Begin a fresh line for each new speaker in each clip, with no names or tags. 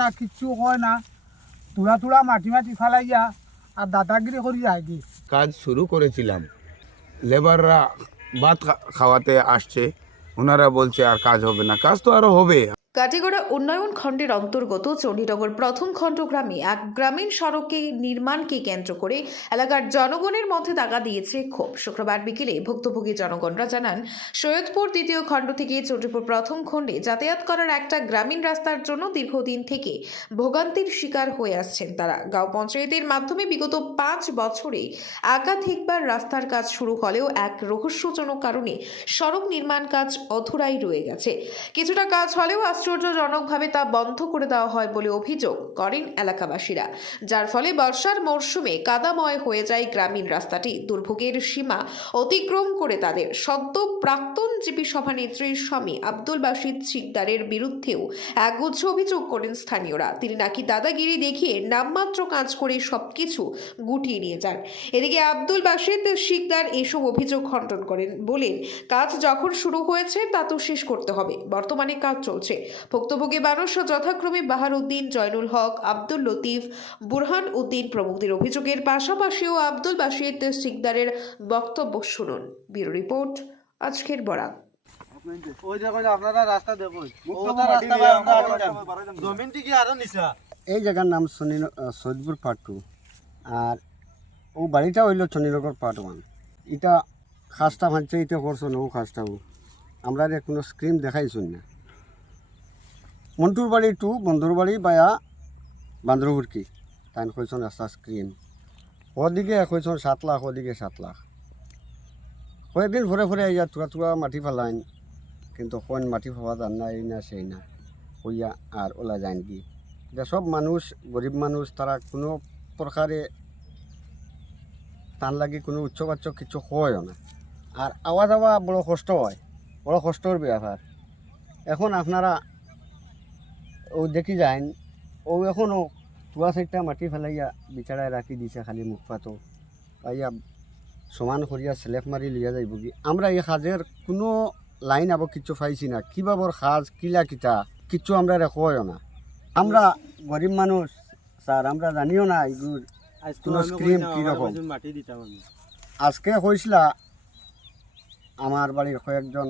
না, কিচ্ছু কয় না। তুলা তুলা মাটি মাটি ফালাইয়া আর দাদাগিরি করি যায় কি
কাজ শুরু করেছিলাম। লেবাররা ভাত খাওয়াতে আসছে। ওনারা বলছে, আর কাজ হবে না। কাজ তো আরও হবে।
কাটিগড়া উন্নয়ন খণ্ডের অন্তর্গত চণ্ডীনগর প্রথম খণ্ড গ্রামে এক গ্রামীণ সড়কে নির্মাণকে কেন্দ্র করে এলাকার জনগণের মধ্যে তাগা দিয়েছে ক্ষোভ। শুক্রবার বিকেলে ভুক্তভোগী জনগণরা জানান, সৈয়দপুর দ্বিতীয় খণ্ড থেকে চণ্ডীপুর প্রথম খণ্ডে যাতায়াত করার একটা গ্রামীণ রাস্তার জন্য দীর্ঘদিন থেকে ভোগান্তির শিকার হয়ে আসছেন তারা। গাঁও পঞ্চায়েতের মাধ্যমে বিগত পাঁচ বছরে একাধিকবার রাস্তার কাজ শুরু হলেও এক রহস্যজনক কারণে সড়ক নির্মাণ কাজ অধুরাই রয়ে গেছে। কিছুটা কাজ হলেও আশ্চর্যজনকভাবে তা বন্ধ করে দেওয়া হয় বলে অভিযোগ করেন এলাকাবাসীরা। যার ফলে বর্ষার মরশুমে কাদাময় হয়ে যায় গ্রামীণ রাস্তাটি। দুর্ভোগের সীমা অতিক্রম করে তাদের সদ্য প্রাক্তন জিপি সভানেত্রীর স্বামী আব্দুল বাসিদ শিকদারের বিরুদ্ধেও একগুচ্ছ অভিযোগ করেন স্থানীয়রা। তিনি নাকি দাদাগিরি দেখিয়ে নামমাত্র কাজ করে সবকিছু গুটিয়ে নিয়ে যান। এদিকে আব্দুল বাসিদ শিকদার এসব অভিযোগ খণ্ডন করেন বলেন, কাজ যখন শুরু হয়েছে তা তো শেষ করতে হবে। বর্তমানে কাজ চলছে। ভুক্তভোগী মানুষ যথাক্রমে বাহার উদ্দিন জয়নুল হক আব্দুল লতিফ বুরহান উদ্দিন প্রমুখদের অভিযোগের পাশাপাশিও আব্দুল বাসিদ শিকদারের বক্তব্য শুনুন। ব্যুরো রিপোর্ট আজকের বরাক
ওই দেখুন আপনারা রাস্তা দেখুন ওটা রাস্তা বা আমরা জমিন থেকে আরও নিচা?
এই জায়গার নাম শনি সৈদপুর পার্ট টু আর ও বাড়িটা হইল চণ্ডীনগর পার্ট ওয়ান এটা খাসটা ভাঙছে এটা করছ না ও খাসটাও আমরা কোনো স্ক্রিম দেখাইছুন না। মন্টুর বাড়ি টু বন্ধুর বাড়ি বায়া বান্দ্রহুরকি তাই কইছন রাস্তা স্ক্রিম ওদিকে কইছন সাত লাখ ওদিকে সাত লাখ। কয়েকদিন ঘুরে ঘুরে আইয়া তুরা তুরা মাটি ফেলাইন, কিন্তু কোন মাটি পাওয়া যান না এই না সেই না। হইয়া আর ওলা যান কি এটা সব মানুষ গরিব মানুষ তারা কোনো প্রকারে তার লাগি কোনো উচ্চবাচ্য কিছু হয় না। আর আওয়া যাওয়া বড় কষ্ট হয় বড় কষ্টর ব্যাপার এখন আপনারা ও দেখি যান ও এখনও তুয়া সাইডটা মাটি ফেলাইয়া বিচারায় রাখি দিছে খালি মুখ পাতো। পাইয়া সমান করিয়া স্লেপ মারি লিয়া যাইব কি আমরা এই সাজের কোনো লাইন আবার কিছু পাইছি না। কিবাবর সাজ কিলা কিতা কিচ্ছু আমরা রেখোয় না আমরা গরিব মানুষ স্যার আমরা জানিও না এগুলো কোনো স্ক্রিম কীরকম আজকে হয়েছিলা আমার বাড়ির কয়েকজন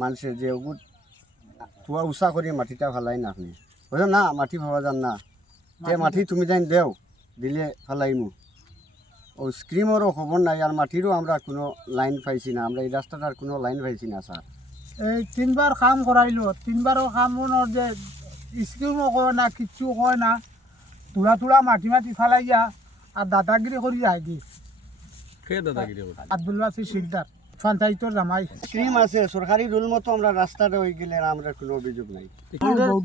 মানুষের যে ওগুলো তুয়া উষা করে মাটিটা ফেলাই না আপনি বলছে না মাটি পাওয়া যান না। তে মাটি তুমি যাই দেও দিলে ফেলাইমু ও স্ক্রিমেরও খবর নাই আর মাটিরও আমরা কোনো লাইন পাইছি না। আমরা এই রাস্তাটার কোনো লাইন পাইছি না স্যার
এই তিনবার কাম করাইলো তিনবারও কাম যে স্কিমও কয় না কিচ্ছু কয় না। তুলা তুলা মাটি মাটি ফালাইয়া আর দাদাগিরি করি যায় কি আব্দুল বাসি শিকদার পঞ্চায়েতর জামাই।
স্ক্রিম আছে সরকারি রুল মতো আমরা রাস্তাটা হয়ে গেলে আর আমরা কোনো অভিযোগ নাই।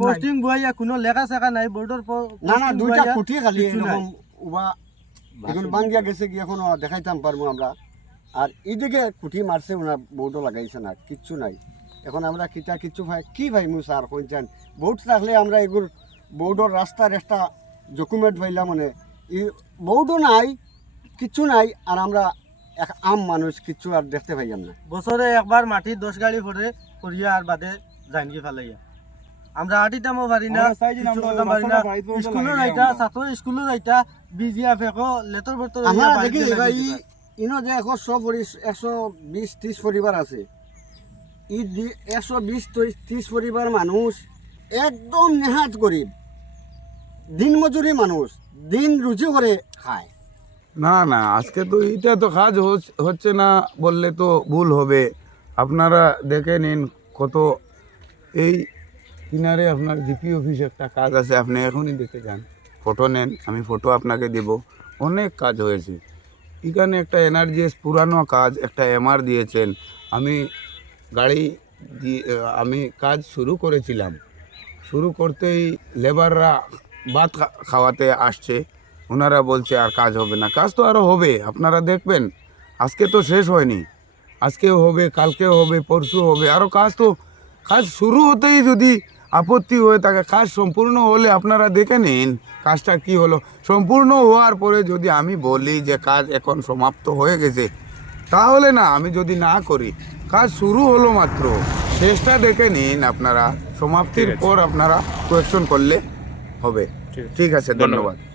পোস্টিং বইয়া কোনো লেখা শেখা নাই বোর্ডের
না না দুইটা খুঁটি খালি এরকম উবা এখন বাঙ্গিয়া গেছে কি এখন দেখাইতাম পারব আমরা। আর এইদিকে খুঁটি মারছে ওনার বোর্ডও লাগাইছে না কিচ্ছু নাই। এখন আমরা কিটা কিচ্ছু ভাই কি ভাই মু স্যার কইছেন বোর্ড থাকলে আমরা এগুর বোর্ডর রাস্তার একটা ডকুমেন্ট পাইলাম মানে। এই বোর্ডও নাই কিচ্ছু নাই আর আমরা এক আম মানুষ কিচ্ছু আর দেখতে পাইলাম না।
বছরে একবার মাটি দশ গাড়ি করিয়া আর বাদে ফেলাইয়া। আমরা পারি না পারি না। স্কুলও যাইতা ছাত্র স্কুলও যাইতা বিজিয়া ফেকো লেতর বর্তর
ইনো যে একশো একশো বিশ ত্রিশ পরিবার আছে। ই একশো বিশ ত্রিশ- পরিবার মানুষ একদম নেহাত গরিব। দিন মজুরি মানুষ দিন রুজি করে খায়।
না না, আজকে তো এটা তো কাজ হচ- হচ্ছে না বললে তো ভুল হবে। আপনারা দেখে নিন কত, এই কিনারে আপনার জিপি অফিস একটা কাজ আছে, আপনি এখনই দেখে যান। ফটো নেন, আমি ফটো আপনাকে দেব। অনেক কাজ হয়েছে। এখানে একটা এনার্জিএস পুরানো কাজ, একটা এমআর দিয়েছেন। আমি গাড়ি দিয়ে, আমি কাজ শুরু করেছিলাম। শুরু করতেই লেবাররা ভাত খাওয়াতে আসছে। ওনারা বলছে আর কাজ হবে না। কাজ তো আরও হবে আপনারা দেখবেন। আজকে তো শেষ হয়নি। আজকেও হবে কালকেও হবে পরশু হবে আরও কাজ তো কাজ শুরু হতেই যদি আপত্তি হয়ে থাকে কাজ সম্পূর্ণ হলে আপনারা দেখে নিন কাজটা কি হলো। সম্পূর্ণ হওয়ার পরে যদি আমি বলি যে কাজ এখন সমাপ্ত হয়ে গেছে তাহলে না আমি যদি না করি কাজ শুরু হলো মাত্র শেষটা দেখে নিন আপনারা। সমাপ্তির পর আপনারা কোয়েকশন করলে হবে। ঠিক আছে। ধন্যবাদ।